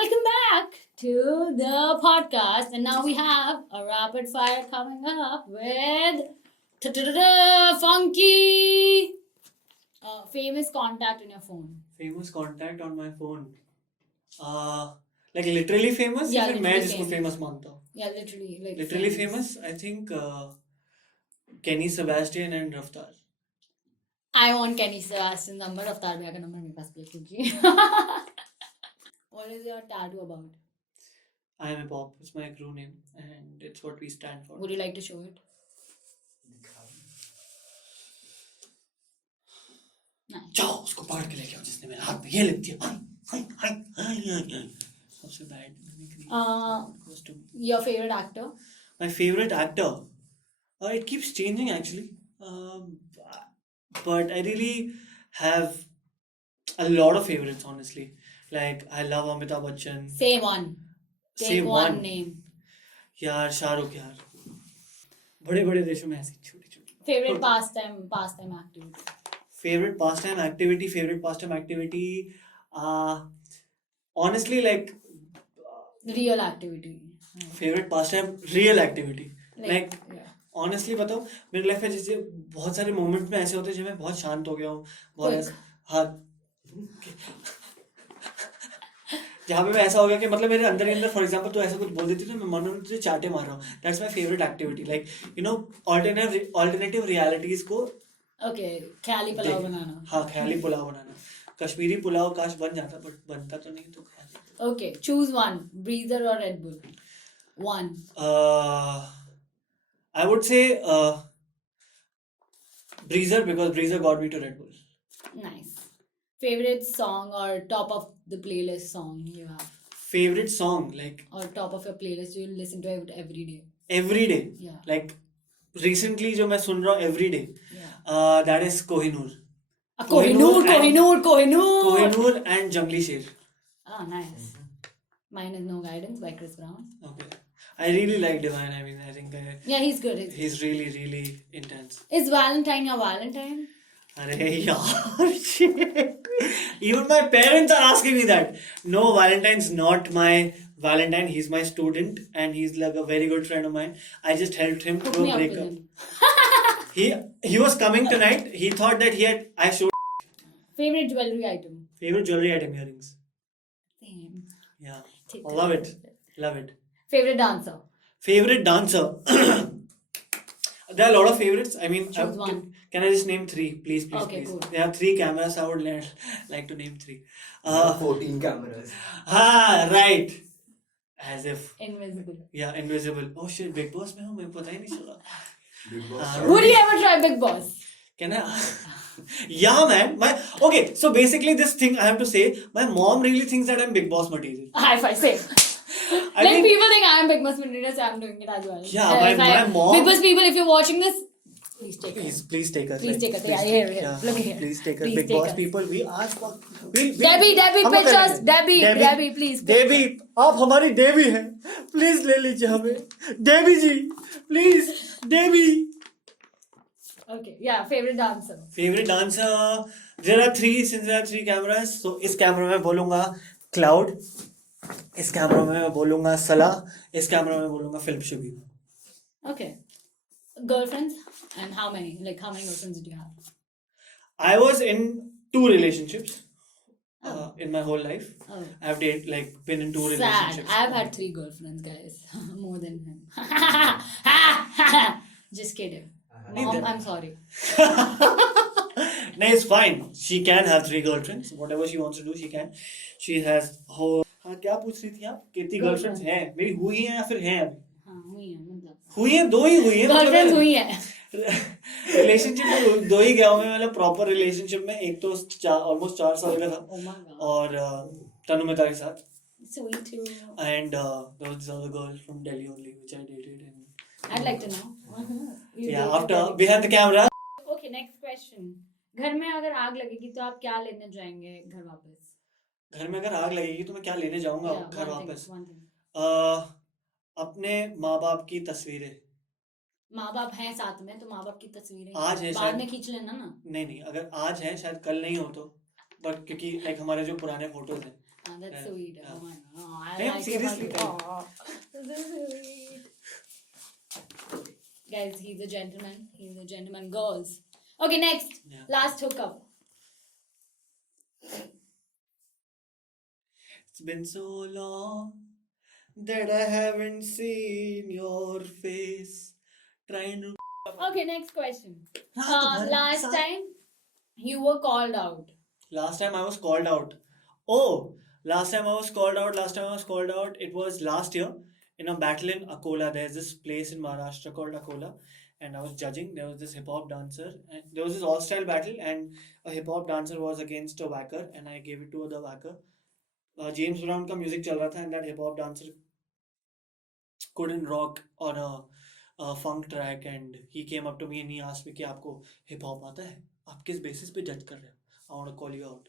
welcome back to the podcast. And now we have a rapid fire coming up with Funky. Famous contact in your phone. Famous contact on my phone. Like literally famous? Yeah, या फिर मैं literally जिसको famous. famous मानता हूँ? Yeah, literally. Like Literally famous? I think Kenny Sebastian and Raftar. I want Kenny Sebastian number. Raftar bhaiya ka number मेरे पास play कीजिए. What is your tattoo about? I am a pop. It's my crew name, and it's what we stand for. Would you like to show it? Nice. जाओ उसको पकड़ के लेके आओ जिसने मेरे हाथ में ये लिख दिया. सबसे bad mimicry goes to me. Your favorite actor? My favorite actor. It keeps changing actually. But I really have a lot of favorites honestly. Like I love Amitabh Bachchan. Say one. Say Take one one. name. यार शाहरुख यार. बड़े बड़े देशों में ऐसी छोटी छोटी. Favorite pastime activity. Favorite pastime activity. Honestly, like Real activity. favorite pastime, real activity. Like yeah. honestly बताओ मेरे लाइफ में जैसे बहुत सारे मोमेंट में ऐसे होते हैं जब मैं बहुत शांत हो गया हूँ बहुत Quick. हाँ जहाँ पे मैं ऐसा हो गया कि मतलब मेरे अंदर ही अंदर फॉर एग्जांपल तो ऐसा कुछ बोल देती थी मैं मन में तुझे चाटे मार रहा हूँ. That's my favourite activity. Like you know alternative realities को Okay. ख्याली पुलाव बनाना. हाँ ख्याली पुलाव बनाना. कश्मीरी पुलाव काश बन जाता बट बनता तो नहीं तो ख्याली. Okay. Choose one. Breezer or Red Bull? One. I would say Breezer because Breezer got me to Red Bull. Nice. Favorite song or top of the playlist song you have? Favorite song like Or top of your playlist you listen to it every day? every day. Yeah. Like recently जो मैं सुन रहा हूँ every day. Yeah. That is Kohinoor. Kohinoor. And Jungli Sher. Ah, nice. Mine is No Guidance by Chris Brown. Okay. I really like Divine. I mean, I think Yeah, he's good. he's really, really intense. Is Valentine your Valentine? Arey yaar, shit. Even my parents are asking me that. No, Valentine's not my Valentine. He's my student and he's like a very good friend of mine. I just helped him Hook through me up with breakup. him. He was coming tonight. He thought that I showed Favorite jewelry item? favorite jewelry item earrings. Same. Yeah. Take Love it. it. Love it. Favorite dancer? Favorite dancer. There are a lot of favorites. I mean, Choose one. can I just name three? Please. Okay, cool. There are 3 cameras. I would like to name 3. 14 cameras. Right. As if. Invisible. Yeah, invisible. Oh shit, Big Boss में हूँ मैं पता ही नहीं चला. Big Boss. Would you ever try Big Boss? Can I? Yeah, man. Okay. So basically, this thing I have to say, my mom really thinks that I'm Big Boss material. High five, same. I Like mean, people think I am Big Boss material, so I'm doing it as well. Yeah, my mom- Big Boss people, if you're watching this, please take it. please take us. Please like, take us. Yeah, here. Look here. Please take us, Please Big take Boss us. people. We ask for. Debbie, हम pictures. करेंगे. Debbie, please. देवी आप हमारी देवी हैं please ले लीजिए हमें Devi ji please Devi. Okay, yeah, favorite dancer. Favourite dancer there are 3 cameras. So इस camera में बोलूंगा क्लाउड, इस कैमरा में मैं बोलूंगा सला, इस कैमरा में बोलूंगा film Shubhi. Okay. Girlfriends? And how many? Like, how many girlfriends did you have? I was in 2 relationships in my whole life. Oh. I've been in 2 Sad. relationships. I've had 3 girlfriends, guys. More than him. Just kidding. Mom, I'm sorry. No, it's fine. She can have 3 girlfriends. Whatever she wants to do, she can. She has whole. हाँ क्या पूछ रही थी आप? कितनी girlfriends हैं? मेरी हुई हैं या फिर हैं अभी? हाँ, हुई है मतलब. हुई हैं 2 ही हुई हैं. Girlfriends हुई है. रिलेशनशिप में 2 ही गया हूँ मैं. मतलब प्रॉपर रिलेशनशिप में एक तो ऑलमोस्ट 4 साल का था. Oh my god. और तनुमिता के साथ. Sweet too. And there was this other girl from Delhi only which I dated. And I'd like to know. You yeah, dated after Delhi. behind the camera. Okay, next question. घर में अगर आग लगेगी तो आप क्या लेने जाएंगे घर वापस? घर में अगर आग लगेगी तो मैं क्या लेने जाऊंगा Yeah, घर one thing, वापस? one thing. अपने माँ बाप की तस्वीरें. माँ बाप हैं साथ में तो माँ बाप की तस्वीरें आज है बाद शायद. में खींच लेना ना. नहीं अगर आज है शायद कल नहीं हो तो but क्योंकि like हमारे जो पुराने photos हैं. That's Yeah. sweet. Yeah. Oh my god. Oh, I Yeah, like seriously, it. Oh, this is sweet. Guys, he's a gentleman. He's a gentleman. Girls. Okay, next. Yeah. Last hookup. It's been so long that I haven't seen your face. Trying to. Okay, next question. रात भर Last सा- time you were called out. Last time I was called out. Oh, last time I was called out. It was last year in a battle in Akola. There's this place in Maharashtra called Akola, and I was judging. There was this hip hop dancer, and there was this all style battle, and a hip hop dancer was against a whacker, and I gave it to the whacker. James Brown का music चल रहा था, and that hip hop dancer couldn't rock on a funk track, and he came up to me and he asked me कि आपको hip hop आता है? आप किस basis पे judge कर रहे हो? I want to call you out.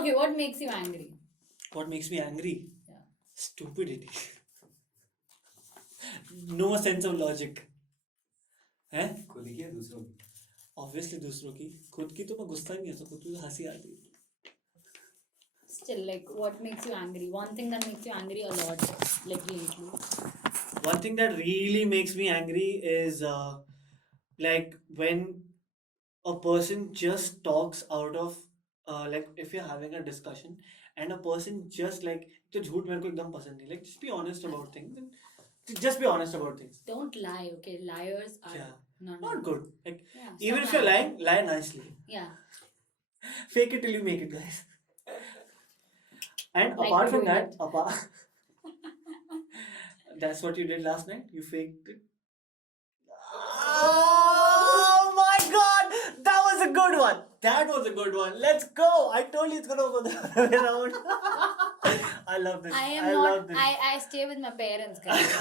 Okay, what makes you angry? What makes me angry? Yeah. Stupidity. No sense of logic. हैं? खुद की है दूसरों की. Obviously दूसरों की. खुद की तो मैं गुस्सा ही नहीं होता. खुद की तो हंसी आती है. Still, like, what makes you angry? One thing that makes you angry a lot, like lately. One thing that really makes me angry is like when a person just talks out of like if you're having a discussion and a person just like तो झूठ मेरे को एकदम पसंद नहीं. Like just be honest about things. And just be honest about things. Don't lie, okay? Liars are Yeah. not Not good. Like Yeah, even stop if you're lying. lying, lie nicely. Yeah. Fake it till you make it, guys. And Like apart we're from doing that, that's what you did last night. You faked it. Oh my god, that was a good one. That was a good one. Let's go. I told you it's gonna go the other way around. I love this. I am love not. this. I stay with my parents, guys.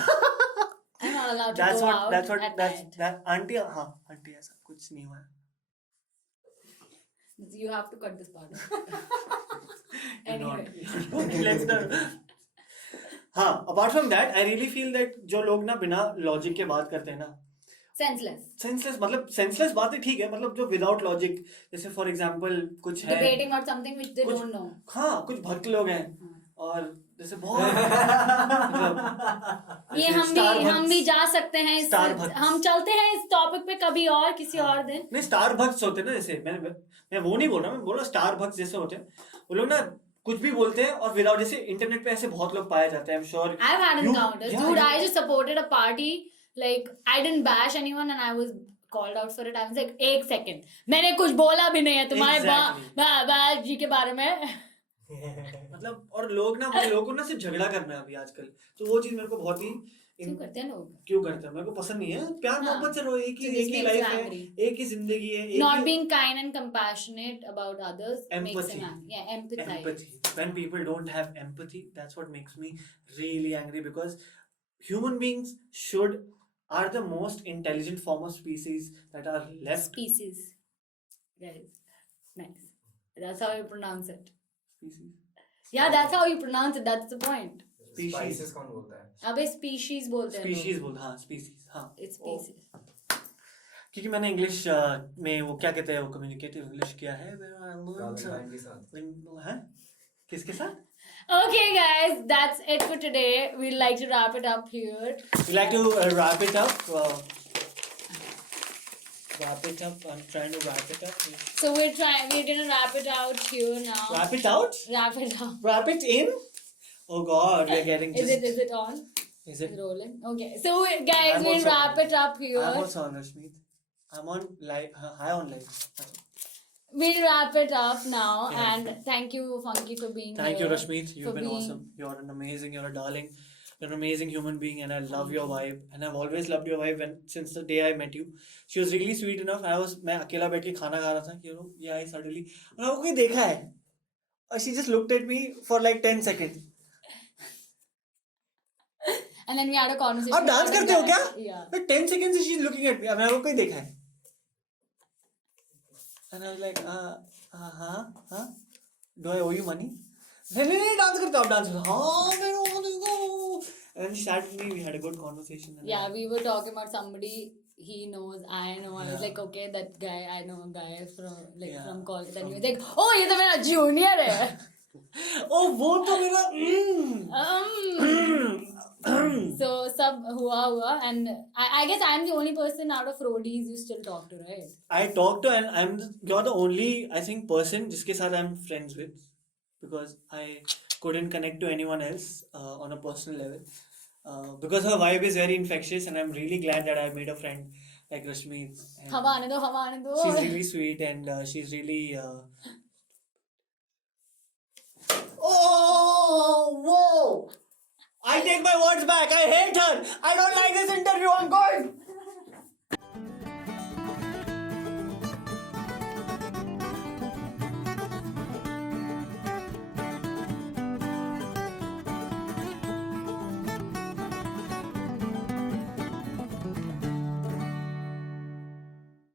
I'm not allowed to That's go what. out That's what. at That's night. that. Auntie, हाँ, auntie ऐसा कुछ नहीं हुआ है. You have to cut this part. You're not. Anyway. Okay, let's not. हाँ, apart from that, I really feel that जो लोग ना बिना logic के बात करते हैं ना, Senseless. सेंसलेस मतलब सेंसलेस बातें ठीक है, मतलब जो विदाउट लॉजिक, जैसे फॉर एग्जांपल कुछ है Debating about something which they कुछ- don't know. हाँ कुछ भक्त लोग हैं और जैसे बहुत मतलब ये जैसे हम भी जा सकते हैं इस Starbucks. हम चलते हैं इस टॉपिक पे कभी और किसी और दिन. नहीं स्टार भक्त होते हैं ना, जैसे मैं वो नहीं बोल रहा, मैं बोल रहा स्टार भक्त जैसे होते हैं वो लोग ना, कुछ भी बोलते हैं और विदाउट, जैसे इंटरनेट पे ऐसे बहुत लोग पाए जाते हैं. I am sure I've had You- encounters. yeah, Dude, you- I just supported a party. Like, I didn't bash anyone and I was called out for it. I was like, एक second. मैंने कुछ बोला भी नहीं है तुम्हारे Exactly. बाबा जी के बारे में. मतलब और लोग ना, मतलब लोगों को ना सिर्फ झगड़ा करना है अभी आजकल, तो वो चीज मेरे को बहुत ही क्यों करते हैं लोग? क्यों करते हैं मेरे को पसंद नहीं है. प्यार हाँ. मोहब्बत से रहो, एक So this he makes you life है, angry. एक ही जिंदगी है, एक Not he being kind and compassionate about others makes Empathy. him angry. Yeah, empathize. empathy. When people don't have empathy, that's what makes me really angry, because human beings are the most intelligent form of species that are left. Species. Guys, nice. That's how you pronounce it. Species. Yeah, that's how you pronounce it. That's the point. Species. Spices कौन बोलता है? अबे species बोलते हैं Species लोग. बोल, हाँ species, हाँ. It's species. क्योंकि मैंने इंग्लिश में वो क्या कहते हैं, वो कम्युनिकेटिव इंग्लिश किया है. गालिबान के साथ. हैं? किसके साथ? Okay, guys, that's it for today. We'd like to wrap it up here. We like to wrap it up. Wrap it up. I'm trying to wrap it up. So we're gonna wrap it out here now. Wrap it out? Wrap it up. Wrap it in? Oh God, we're getting just... Is it on? Is Is it? it rolling? Okay. So guys, I'm we'll also wrap on. it up here. I'm also on, Rashmeet. I'm on live. High on live. We'll wrap it up now, Yeah. and thank you, Funky, for being Thank here. you, Rashmeet. You've for been being- awesome. You're an amazing. You're a darling. You're an amazing human being, and I love your vibe. And I've always loved your vibe since the day I met you. She was really sweet enough. मैं अकेला बैठ के खाना खा रहा था कि ये आई suddenly. और आपको कोई देखा है? और she just looked at me for like 10 seconds. And then we had a conversation. आप डांस about करते हो that. क्या? Yeah. But 10 seconds से she's looking at me. अब आपको कोई देखा है? And I was like, हाँ. Do I owe you money? नहीं डांस करते हो आप, डांस करते हो. हाँ मैं वो देखो. And then she sat with me. We had a good conversation. And Yeah, we were talking about somebody he knows, I know. I was Yeah. like, okay, that guy, I know a guy from Yeah. from Kolkata. And he was like, oh, ये तो मेरा junior है. Oh, वो तो मेरा So सब हुआ and I guess I'm the only person out of roadies you still talk to, right? I talk to, and you're the only, I think, person जिसके साथ I'm friends with, because I couldn't connect to anyone else on a personal level. Because her vibe is very infectious, and I'm really glad that I made a friend like Rashmi. And हवा आने दो. she's really sweet, and she's really. Oh, whoa! I take my words back. I hate her. I don't like this interview. I'm going.